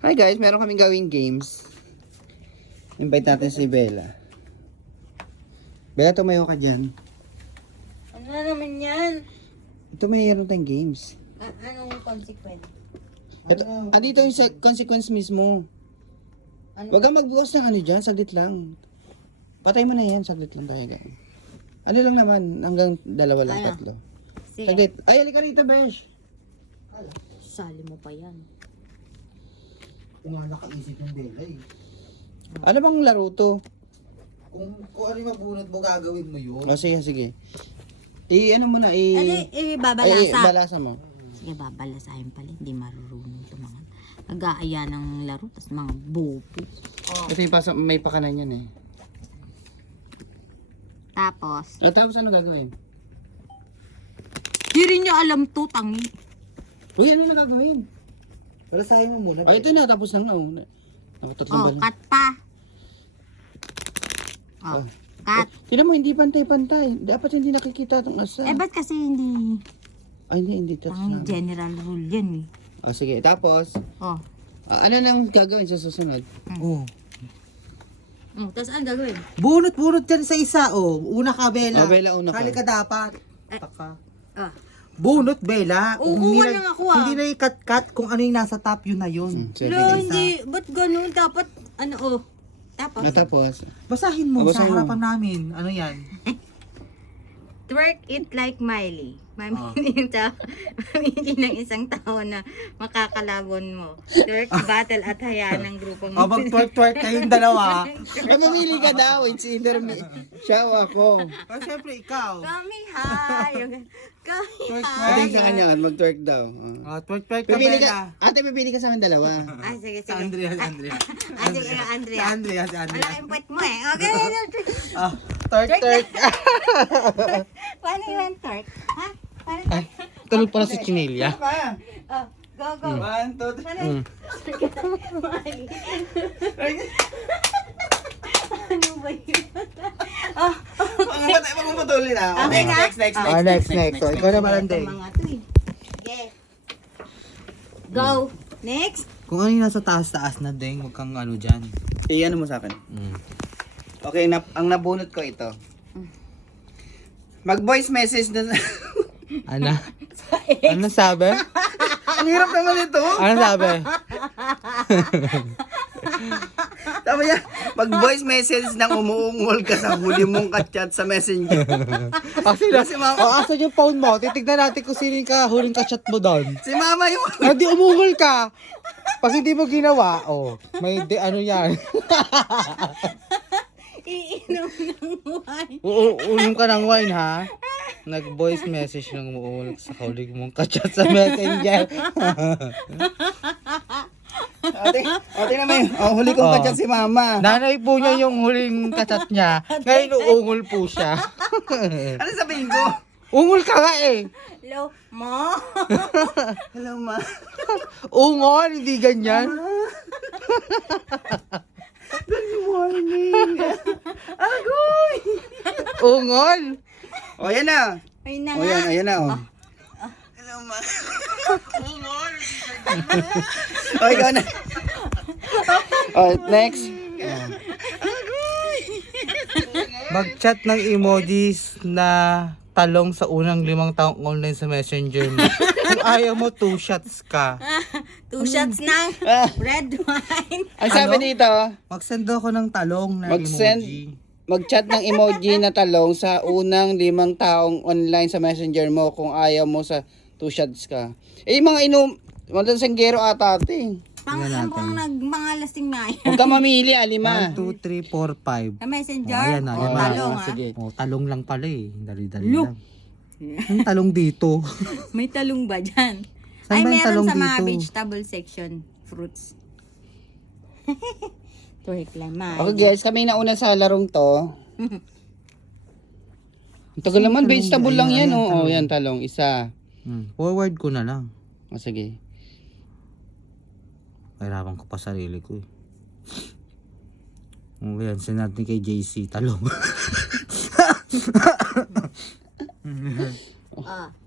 Hi guys, meron kaming gawing games. Invite natin si Bella. Bella, tumayo ka dyan. Ano na naman yan? Ito mayroon tayong games. Anong consequence? Ito, andito yung consequence mismo. Ano? Huwag kang magbukas ng ano dyan, saglit lang. Patay mo na yan, saglit lang tayo guys. Ano lang naman, hanggang dalawa lang, Ano? tatlo. Sige. Saglit. Ay, halika rito, Besh. Sali mo pa yan. Kung nga nakaisip ng Bella eh. Ano bang laro to? Kung ano yung mabunot mo, gagawin mo yun. O sige, sige. Ano mo na, Ano, babalasa. balasa mo. Sige, babalasahin pala. Hindi marurunong ito mga nag-aaya ng laro. Tapos mga bobo. Kasi may pakanan yan eh. Tapos, Tapos ano gagawin? di rin niya alam to, tangi. Uy, ano na gagawin? Balasahin mo muna. Ay, ito na, tapos na. Oh. Nakatatlong Oh, bala. cut pa. Oh, cut. Tignan mo, hindi pantay-pantay. Dapat hindi nakikita itong asa. Eh, ba't kasi hindi? Ay, hindi. Tapos Tangi, na. general rule yan eh. O, sige. Tapos, Oh. ano nang gagawin sa susunod? Oh. Tapos ano gagawin? Bunot-bunot dyan sa isa, oh. Una ka, Bella. Oh, Bella, una ka. Kali ka dapat. Taka. Ah. Bunot, Bella. Oo, Kung hindi wala nga ako, ah. Hindi na i-cut-cut kung ano yung nasa top, yun na yun. Sige. Lo, hindi. Ba't ganun? Dapat, ano, oh. Tapos, Tapos, Basahin mo Basahin sa mo. harapan namin. Ano yan? twerk it like Miley. Mamili ng isang tao na makakalabon mo. Twerk battle at hayaan ng grupong O, mag-twerk-twerk kayong dalawa. mamili ka daw. It's either me. Siya o ako. Oh, siyempre, ikaw. Kami high. Kami Twerk, high. Ating sa kanya, mag-twerk daw. Oh, twerk-twerk ka, Pipili Bella. ka, ate, pipili ka sa akin dalawa. Ah, sige, Si sige. Andrea. Ah, sige, Andrea. Si Andrea. Malaking puwet mo eh. Okay. Ah, twerk-twerk. Paano yung twerk? Ha? Paano twerk? Tulog pala si Chinelia. Oh, go, go. 1, 2, 3. Paano? Miley. Ano ba yun? Oh, Huwag mo patuloy na. Okay na? Next. Next. So, ikaw na malanding. Itong mga to eh. Sige. Go. Next. Kung ano yung nasa taas-taas na ding, huwag kang ano dyan. Ano mo sa akin? Okay, ang nabunot ko ito. Mag-voice message na. Ano? Ano sabi? Ang hirap naman ito. Ano sabi? Tama yan. Mag-voice message nang umuungol ka sa huli mong kachat sa messenger. Kasi asan yung phone mo? Titignan natin kung sino yung huling ka-chat mo doon. Si mama yung... Hindi umungol ka. Pag hindi mo ginawa, may ano yan. Iinom ng wine. Unom ka ng wine, ha? Nag-voice message ng umuungol sa huling mong ka-chat sa messenger. Ate naman yun. Huli kong kachat si mama. Nanay po niya yung huling ka-chat niya. Ngayon uungol po siya. Ano sabihin ko? Ungol ka nga eh. Hello, mo. Hello, ma. Ungol, hindi ganyan. Good morning. Agoy. Ungol. O, yan na. Ayun na O, nga. yan na. Hello, ma. O, ikaw na. O, next. Mag-chat ng emojis na talong sa unang 5 taong online sa messenger mo. Kung ayaw mo, 2 shots ka. 2 shots ng red wine. Ang sabi Ano? dito, Mag-send ako ng talong na Mag-send. emoji. mag-chat ng emoji na talong sa unang 5 taong online sa messenger mo kung ayaw mo sa 2 shots ka. Eh, mga mga sanggero ata ate. Mga lasing na yan. Huwag ka mamili, 1, alima. 2, 3, 4, 5. Sa messenger? Ayan na, O, lima. talong ha. Sige. Talong lang pala eh. Dali-dali Look. lang. Ang talong dito. May talong ba dyan? Saan Ay, ba yung meron talong sa mga dito? vegetable section. Fruits. Twerk lang, Okay guys, kami nauna sa larong to. Ang tagal naman, vegetable lang yan. Oh, yan talong, isa. Forward ko na lang. O sige. Kahirapan ko pa sarili ko eh. Yan, send natin kay JC talong.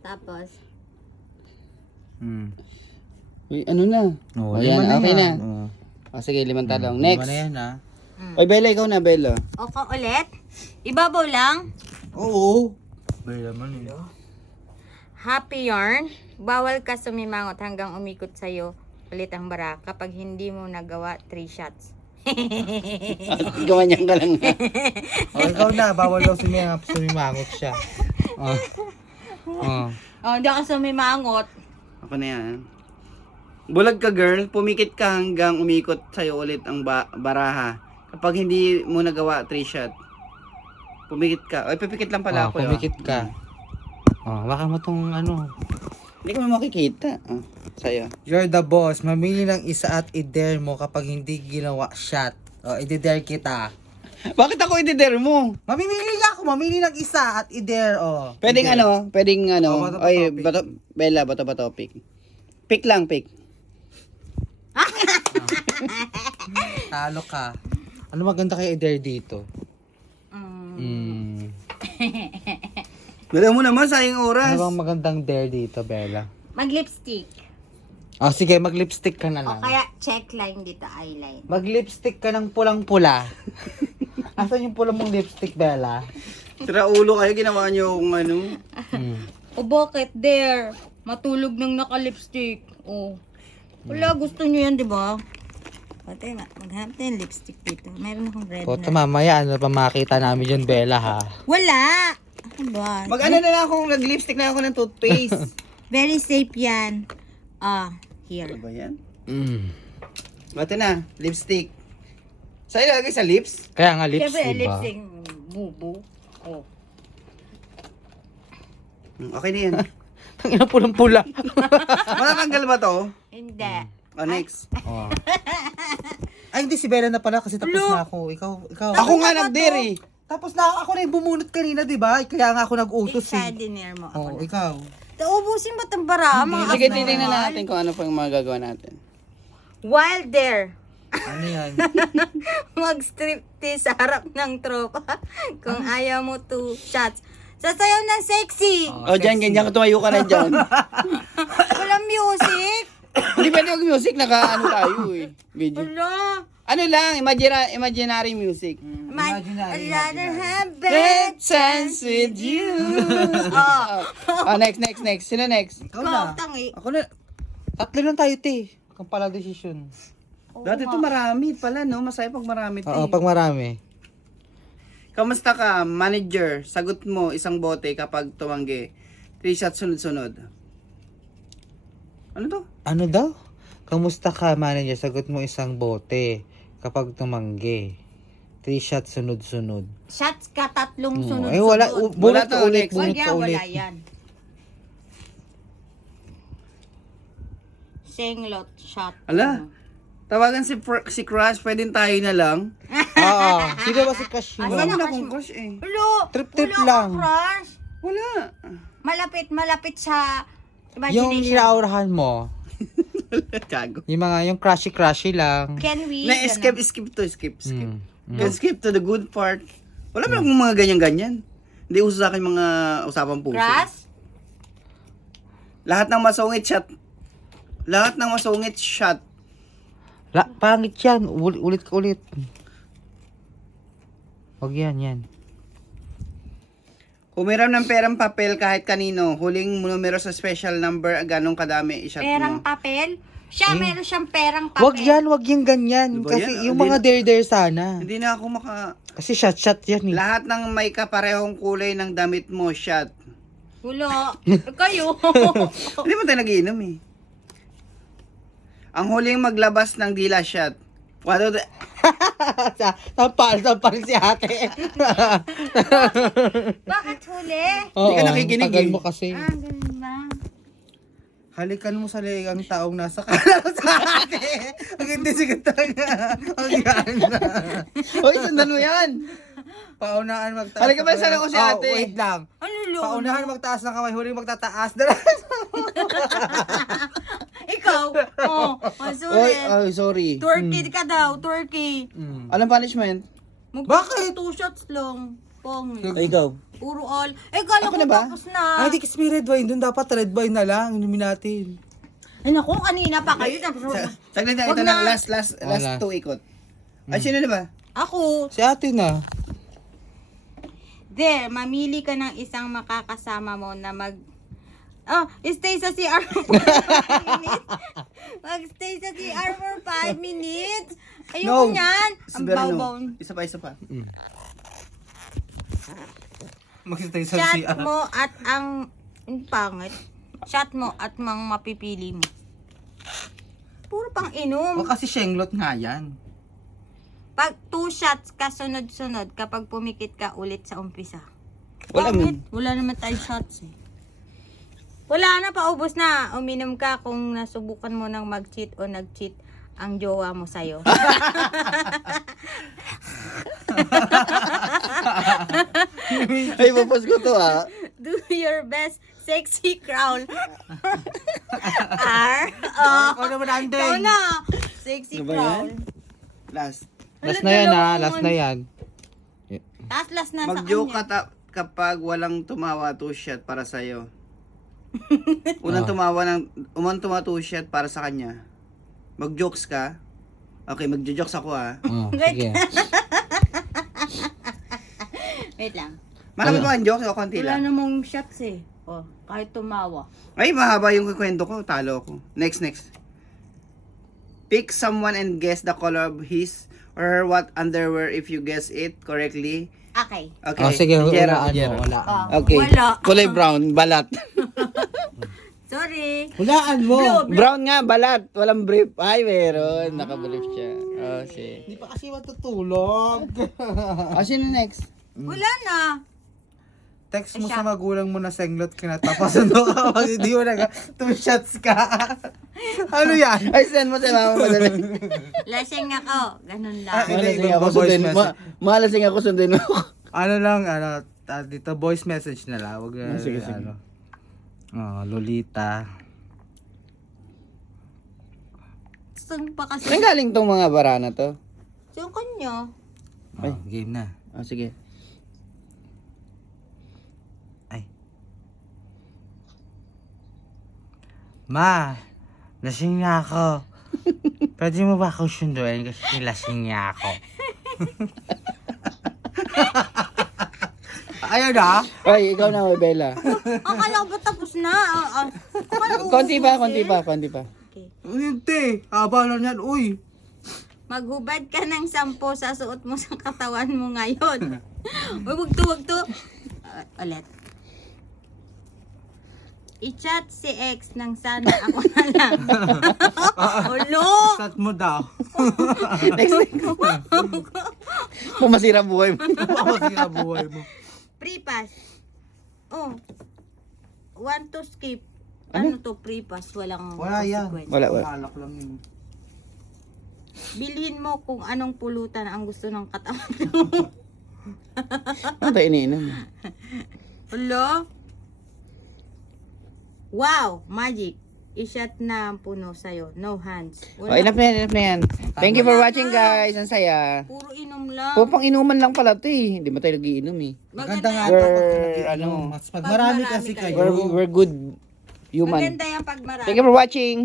Tapos, Uy, ano na? Oh, O yan, lima okay na. yan. Oh. O sige, 5 talong. Lima Next. na yan, ha? Oy, Bella, ikaw na, Bella. O ka ulit. Ibabaw lang. Oo. Bella man eh. Happy yarn. Bawal ka sumimangot hanggang umikot sa'yo ulit ang bara kapag hindi mo nagawa 3 shots. Gawanyan ka lang. O, ikaw na. Bawal daw sumimangot siya. Oh. Hindi ka sumimangot. Ako na yan. Bulag ka, girl. Pumikit ka hanggang umikot sa'yo ulit ang baraha. Kapag hindi mo nagawa 3 shot. Pumikit ka. Oy, pipikit lang pala ako. Pumikit ka. Baka mo tong ano. Hindi ko makikita. Sa'yo. You're the boss. Mamili ng isa at i-dare mo kapag hindi ginawa shot. I-dare kita. Bakit ako i-dare mo? Mamimili ako. Mamili ng isa at i-dare. Pwedeng I-dare. pwedeng bato ba Oy, topic? Bella, bato ba topic? Pick lang, pick. Talo ka. Ano maganda kay i-dare dito? Bella mo naman, sayang oras. Ano bang magandang dare dito, Bella? Mag-lipstick. Sige, mag-lipstick ka na O lang. kaya check line dito, eyeline. Mag-lipstick ka ng pulang-pula. Asan yung pula mong lipstick, Bella? Sira ulo kayo, ginawa niyo kung ano. O bakit? There. Matulog ng naka-lipstick. Wala, gusto nyo yan, di ba? Pati, maghanap tayo ng lipstick dito. Meron akong red Koto, na. mamaya, ano pa makita namin yun, Bella, ha? Wala! Ano ba? Mag-ano na lang ako, nag-lipstick na ako ng toothpaste. Very safe yan. Here. Ano ba yan? Mm. Bato na, lipstick. Sa'yo lagay sa lips? Kaya nga lips, Siyempre, diba? lipstick. Bubo. Okay na yan. Ang ina pulang-pula. Matatanggal ba to? Hindi. Next. Ay, hindi si Bella na pala kasi tapos na ako. Ikaw. Ako nga nag-dare eh. Tapos na ako na yung bumunot kanina, di ba? Kaya nga ako nag-utos Sa eh. dinner mo. Oo, Ako na. ikaw. Ubusin ba itong bara? Mga Sige, abnormal? titingnan natin kung ano pa yung mga gagawa natin. Wild dare. Ano yan? Mag-striptease sa harap ng tropa. Kung ayaw mo 2 shots. Sasayaw ng sexy. Dyan, ganyan ka, tumayo ka na dyan. Walang music. Hindi pwede mag-music, naka-ano tayo eh. Video. Wala. Ano lang, imaginary music. Imaginary, I'd rather have Bed bed chance with you. Next. Sino next? Ikaw na. tangi. Ako na. Tatlo lang tayo, te. Kung pala decision. Dati to marami pala, no? Masaya pag marami to. Oo, pag marami. Kamusta ka, manager? Sagot mo isang bote kapag tumanggi. 3 shots sunod-sunod. Ano to? Ano daw? Kamusta ka, manager? Sagot mo isang bote kapag tumanggi. 3 shots sunod-sunod. Shots ka, 3 sunod-sunod. Wala. Wala Bunot to, ka ulit. next. Bunot ka ulit. Wala yan. Singlot shot. Ala. Tawagan si Crush, pwedeng tayo na lang. Oo. Sino ba si Cash Wala yun? mo na akong crush eh. Ulo! Trip-trip Ulo, lang. crush. Wala. Malapit sa Yung imagination. inaurahan mo, Kago. yung crushy lang. Can we? Skip to the good part. Wala ba akong mga ganyan-ganyan? Hindi uso sa akin mga usapang puso. Crush? Lahat ng masungit shot. Pangit yan. Ulit ka ulit. Huwag yan. Humiram ng perang papel kahit kanino. Huling numero sa special number, ganong kadami i-shot Perang mo. papel? Siya, meron siyang perang papel. Huwag yung ganyan. Diba Kasi yan? yung Hindi mga dare sana. Hindi na ako Kasi shot yan eh. Lahat ng may kaparehong kulay ng damit mo, shot. Wala. Kayo. Hindi mo tayo nagiinom eh. Ang huling maglabas ng dila, shot. Tampal si ate. Bakit huli? Hindi ka nakikinig tagal eh. mo kasi. Ganun ba? Halikan mo sa legang taong nasa kanan sa ate. Ang hindi sigat talaga. Ang ganda. Hoy, sundan mo yan. Paunahan magtaas. Halika ba, sana ko si ate? Wait lang. Ano lo? Paunahan magtaas ng kamay, huling magtataas. Ikaw? Oy, sorry. Turkey ka daw, turkey. Anong punishment? Bakit? 2 shots lang. Pangit. Ikaw. Puro all. Kala Ako ko na ba? tapos na. Ay, di kasi may red wine. Doon dapat red wine na lang. Inumin natin. Ay naku, kanina pa kayo. Saglit na, Wag ito na, na. last last. 2 ikot. Ay, sino na ba? Ako. Si ate na. There, mamili ka ng isang makakasama mo na stay sa CR for 5 minutes. Mag-stay sa CR for 5 minutes. Ayoko No. niyan. Ang Sabi na, baw-baw. Isa pa. Magsitay sa Shot CR. mo at ang pangit. Shot mo at mang mapipili mo. Puro pang inom. Kasi shenglot nga yan. Pag 2 shots ka sunod-sunod kapag pumikit ka ulit sa umpisa. Wala Pangit. Wala naman tayong shots eh. Wala na, paubos na. Uminom ka kung nasubukan mo nang mag-cheat o nag-cheat ang jowa mo sa'yo. Ay, papos ko to Do your best sexy crawl. Ikaw naman, Ande. Ikaw na. Sexy Ano ba crawl. Last. Last na yan ha. Last na yan. Tapos last na sa Mag-joke kanya. ka kapag walang tumawa 2 shot para sa'yo. Unang tumawa 2 shot para sa kanya. Mag-jokes ka. Okay, mag-jokes ako Sige. Wait lang. Marami ba ang jokes o konti Wala lang? namang shots eh. Oh, kahit tumawa. Ay, mahaba yung kwento ko. Talo ako. Next. Pick someone and guess the color of his or her what underwear if you guess it correctly. Okay. Okay. Sige, Jera. hulaan mo. Hulaan mo. Okay. Wala. Kulay brown, balat. Sorry. Hulaan mo. Brown nga, balat. Walang brief. Ay, meron. Naka-brief siya. Oh, si. Hindi pa kasi matutulog. Oh, sino next? Wala na. Text mo Siya. sa magulang mo na senglot ka na tapos ano ka pag hindi mo na 2 shots ka. Ano yan? Ay, send mo sa mama mo dali. Lasing ako. Ganun lang. Hindi, Malasing ako voice sundin. message. Malasing ako sundin mo. Ano lang, dito voice message na lang. Wag na, Sige. Lolita. Saan pa kasi? Saan galing tong mga bara na to? Yung kanya. Ay. Game na. Oh, sige. Ay. Ma, lasing na ako. Pwede mo ba ako sunduin kasi lasing niya ako. Ayun na. Ay, ikaw na, Bella. Akala ko ba tapos na? Akala ko Konti pa. Okay. Hindi. Haba lang yan. Uy. Maghubad ka ng 10 sa suot mo sa katawan mo ngayon. Uy, wag to. Ulit. I-chat si ex nang sana ako na lang. Ulo! Sat mo daw. Next. Pumasira buhay mo. Pamasira buhay mo. Pre-pass. Oh. Want to skip. Ano to pre-pass? Walang Wala yan. consequence. Wala. Alak lang yun. Bilhin mo kung anong pulutan ang gusto ng katawan mo. Ano tayo iniinom? Hello? Wow! Magic! I-shot na ang puno sa'yo. No hands. Oh, enough na yan. Thank you for watching, guys. Ang saya. Puro inom lang. Pang inuman lang pala to eh. Hindi mo tayo nagiinom eh. Maganda nga We're, dapat na ano, Mas pag marami Pag marami kasi kayo. kayo. We're good human. Maganda yan pag marami. Thank you for watching.